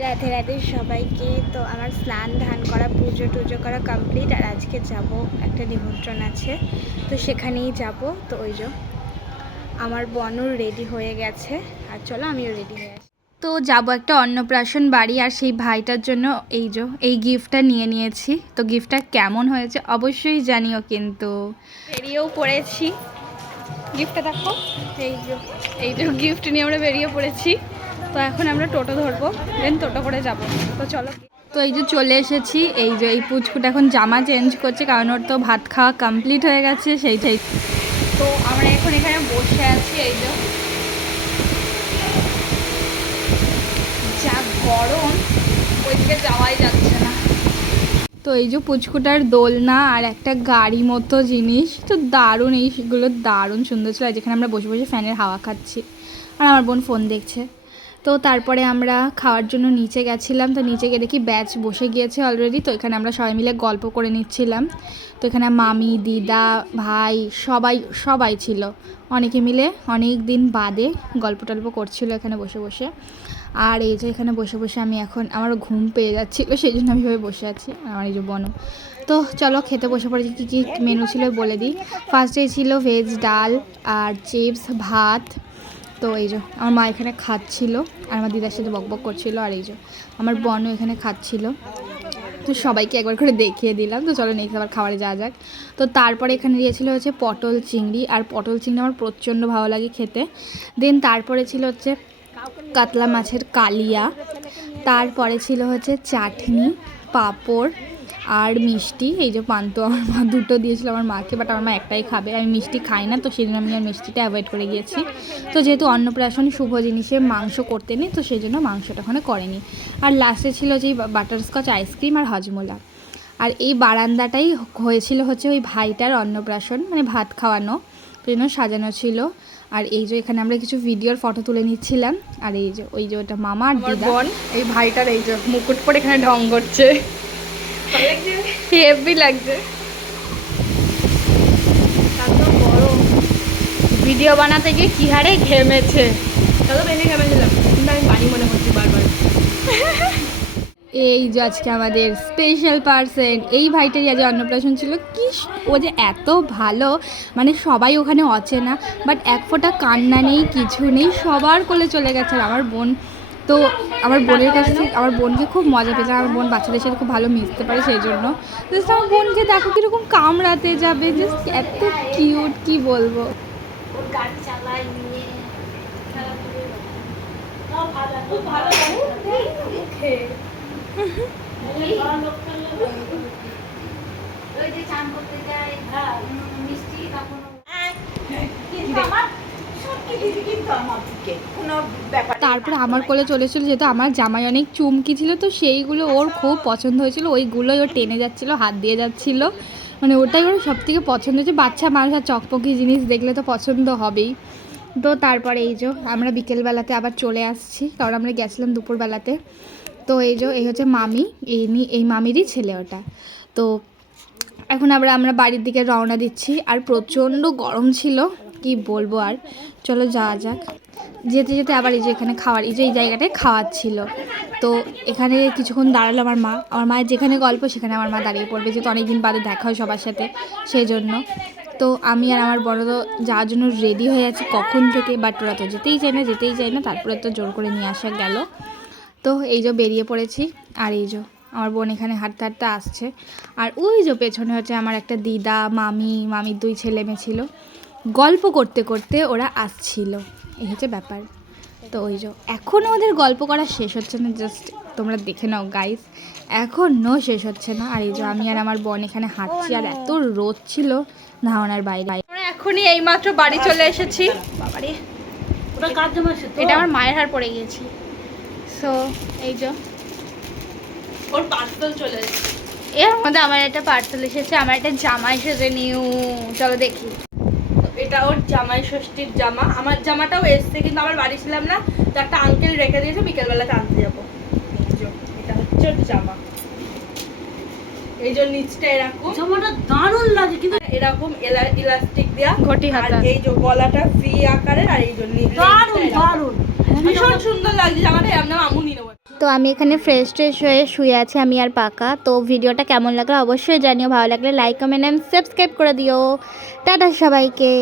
রাধে রাধে সবাইকে। তো আমার স্নান ধান করা পুজো টুজো করা কমপ্লিট, আর আজকে যাব একটা নিমন্ত্রণ আছে, তো সেখানেই যাব। তো ওই যে আমার বনও রেডি হয়ে গেছে, আর চলো আমিও রেডি হয়ে আসি। তো যাব একটা অন্নপ্রাশন বাড়ি, আর সেই ভাইটার জন্য এই গিফটটা নিয়ে নিয়েছি। তো গিফটটা কেমন হয়েছে অবশ্যই জানিও, কিন্তু বেরিয়েও পড়েছি। গিফটটা দেখো, এই যে গিফট নিয়ে আমরা বেরিয়ে পড়েছি। তো এখন আমরা টোটো ধরবো, দেন টোটো করে যাব। তো চলো। তো এই যে চলে এসেছি, এই পুচকুটা এখন জামা চেঞ্জ করছে, কারণ ওর তো ভাত খাওয়া কমপ্লিট হয়ে গেছে সেইটাই। তো আমরা এখন এখানে বসে আছি, এই যে যা গরম, ওইদিকে যাওয়াই যাচ্ছে না। তো এই যে পুচকুটার দোলনা আর একটা গাড়ি মতো জিনিস, তো দারুণ, এইগুলো দারুণ সুন্দর ছিল। যেখানে আমরা বসে বসে ফ্যানের হাওয়া খাচ্ছি, আর আমার বোন ফোন দেখছে। তো তারপরে আমরা খাওয়ার জন্য নিচে গেছিলাম। তো নিচে গিয়ে দেখি ব্যাচ বসে গিয়েছে অলরেডি। তো এখানে আমরা সবাই মিলে গল্প করে নিচ্ছিলাম। তো এখানে মামি, দিদা, ভাই সবাই ছিল, অনেকে মিলে অনেক দিন বাদে গল্প টল্প করছিল এখানে বসে বসে। আর এই যে এখানে বসে বসে আমারও ঘুম পেয়ে যাচ্ছিলো, সেই জন্য আমি বসে আছি। আমার এই যে বনো। তো চলো খেতে বসে পড়েছি। কী কী মেনু ছিল বলে দিই। ফার্স্টে ছিল ভেজ ডাল আর চিপস, ভাত। তো এই যে আমার মা এখানে খাচ্ছিল, আর আমার দিদার সাথে বকবক করছিল। আর এই যে আমার বোনও এখানে খাচ্ছিল। তো সবাইকে একবার করে দেখিয়ে দিলাম। তো চলো নেক্সট আবার খাবারে যাওয়া যাক। তো তারপরে এখানে দিয়েছিল হচ্ছে পটল চিংড়ি, আর পটল চিংড়ি আমার প্রচণ্ড ভালো লাগে খেতে। দেন তারপরে ছিল হচ্ছে কাতলা মাছের কালিয়া। তারপরে ছিল হচ্ছে চাটনি, পাঁপড় আর মিষ্টি। এই যে পান্তো আমার মা দুটো দিয়েছিল আমার মাকে, বাট আমার মা একটাই খাবে, আমি মিষ্টি খাই না, তো সেই জন্য আমি আর মিষ্টিটা অ্যাভয়েড করে গিয়েছি। তো যেহেতু অন্নপ্রাশন শুভ জিনিসে মাংস করতে নেই, তো সেই জন্য মাংসটা ওখানে করেনি। আর লাস্টে ছিল যে বাটারস্কচ আইসক্রিম আর হজমোলা। আর এই বারান্দাটাই হয়েছিল হচ্ছে ওই ভাইটার অন্নপ্রাশন, মানে ভাত খাওয়ানো, তো জন্য সাজানো ছিল। আর এই যে এখানে আমরা কিছু ভিডিওর ফটো তুলে নিচ্ছিলাম। আর এই যে ওই যে ওটা মামা আর দিদা, এই ভাইটার এই যে মুকুট পরে এখানে ঢং করছে, হেভি লাগছে। ভিডিও বানাতে গিয়ে কি হারে ঘেমেছে, চলো বেশি ঘেমেছিলাম, কিন্তু আমি বাড়ি মনে করছি বারবার। এই যে আজকে আমাদের স্পেশাল পার্সন, এই ভাইটারই আজ অন্নপ্রাশন ছিল। কি ও যে এত ভালো, মানে সবাই ওখানে অচেনা, বাট এক ফোঁটা কান্না নেই, কিছু নেই, সবার কোলে চলে গেছে। আর আমার বোন, তো আমার বোনের কাছ থেকে আমার বোনকে খুব মজা পেয়েছে। আমার বোন বাচ্চাদের সাথে খুব ভালো মিশতে পারে, সেই জন্য জাস্ট আমার বোনকে দেখো কীরকম কামড়াতে যাবে, জাস্ট এত কিউট, কি বলবো। তারপরে আমার কোলে চলেছিল, যেহেতু আমার জামাই অনেক চুমকি ছিল, তো সেইগুলো ওর খুব পছন্দ হয়েছিল, ওইগুলোই ওর টেনে যাচ্ছিলো, হাত দিয়ে যাচ্ছিলো, মানে ওটাই ওর সব থেকে পছন্দ হয়েছে। বাচ্চা মানুষ আর চকপকি জিনিস দেখলে তো পছন্দ হবেই। তো তারপরে এই যে আমরা বিকেলবেলাতে আবার চলে আসছি, কারণ আমরা গেছিলাম দুপুরবেলাতে। তো এই যে এই হচ্ছে মামি, এই মামিরই ছেলে ওটা। তো এখন আমরা বাড়ির দিকে রওনা দিচ্ছি, আর প্রচণ্ড গরম ছিল, কি বলবো। আর চলো যাওয়া যাক। যেতে যেতে আবার এই যে এখানে এই জায়গাটায় খাওয়াচ্ছিল। তো এখানে কিছুক্ষণ দাঁড়ালো আমার মায়ের যেখানে গল্প সেখানে আমার মা দাঁড়িয়ে পড়বে, যেহেতু অনেকদিন বাদে দেখা হয় সবার সাথে, সেই জন্য। তো আমি আর আমার বড় তো যাওয়ার জন্য রেডি হয়ে আছি কখন থেকে, বাট ওরা তো যেতেই চায় না। তারপরে তো জোর করে নিয়ে আসা গেল। তো এই যে বেরিয়ে পড়েছি। আর এই যে আমার বোন এখানে হাঁটতে হাঁটতে আসছে। আর ওই যে পেছনে হচ্ছে আমার একটা দিদা, মামির 2 ছেলে মেয়ে ছিল, গল্প করতে করতে ওরা আসছিল, এই হচ্ছে ব্যাপার। তো ওই যে এখনও ওদের গল্প করা শেষ হচ্ছে না, জাস্ট তোমরা দেখে নাও গাইস, এখনও শেষ হচ্ছে না। আর এই যে আমি আর আমার বোন এখানে হাঁটছি, আর এত রোদ ছিল ধারণার বাইরে। আমরা এখনই এইমাত্র বাড়ি চলে এসেছি। বাবারে, এটা আমার মায়ের হার পড়ে গিয়েছি। সো এই যে ওর পার্সেল চলে এসেছে, এর মধ্যে আমার একটা পার্সেল এসেছে, আমার একটা জামা এসেছে নিউ, চলো দেখি। এটা ওর জামাই ষষ্ঠীর জামা। আমার জামাটাও এসছে, কিন্তু আমার বাড়ি ছিলাম না, তো একটা আঙ্কেল রেখে দিয়েছে, বিকেলবেলাতে আনতে যাবো। এটা হচ্ছে ওর জামা। এই যে নিচটা এরকম, জামাটা দারুণ লাগে, কিন্তু এরকম ইলাস্টিক দেয়া ঘটি হাতা, এই যে গলাটা ভি আকারের, আর এই যে দারুণ ভীষণ সুন্দর লাগছে জামাটা। আমরা আমু নিয়ে নেবো। তো আমি এখানে ফ্রেশ ট্রেশ হয়ে শুয়ে আছি আমি আর পাকা। তো ভিডিওটা কেমন লাগলো অবশ্যই জানিও, ভালো লাগলে লাইক কমেন্ট এন্ড সাবস্ক্রাইব করে দিও। টাটা সবাইকে।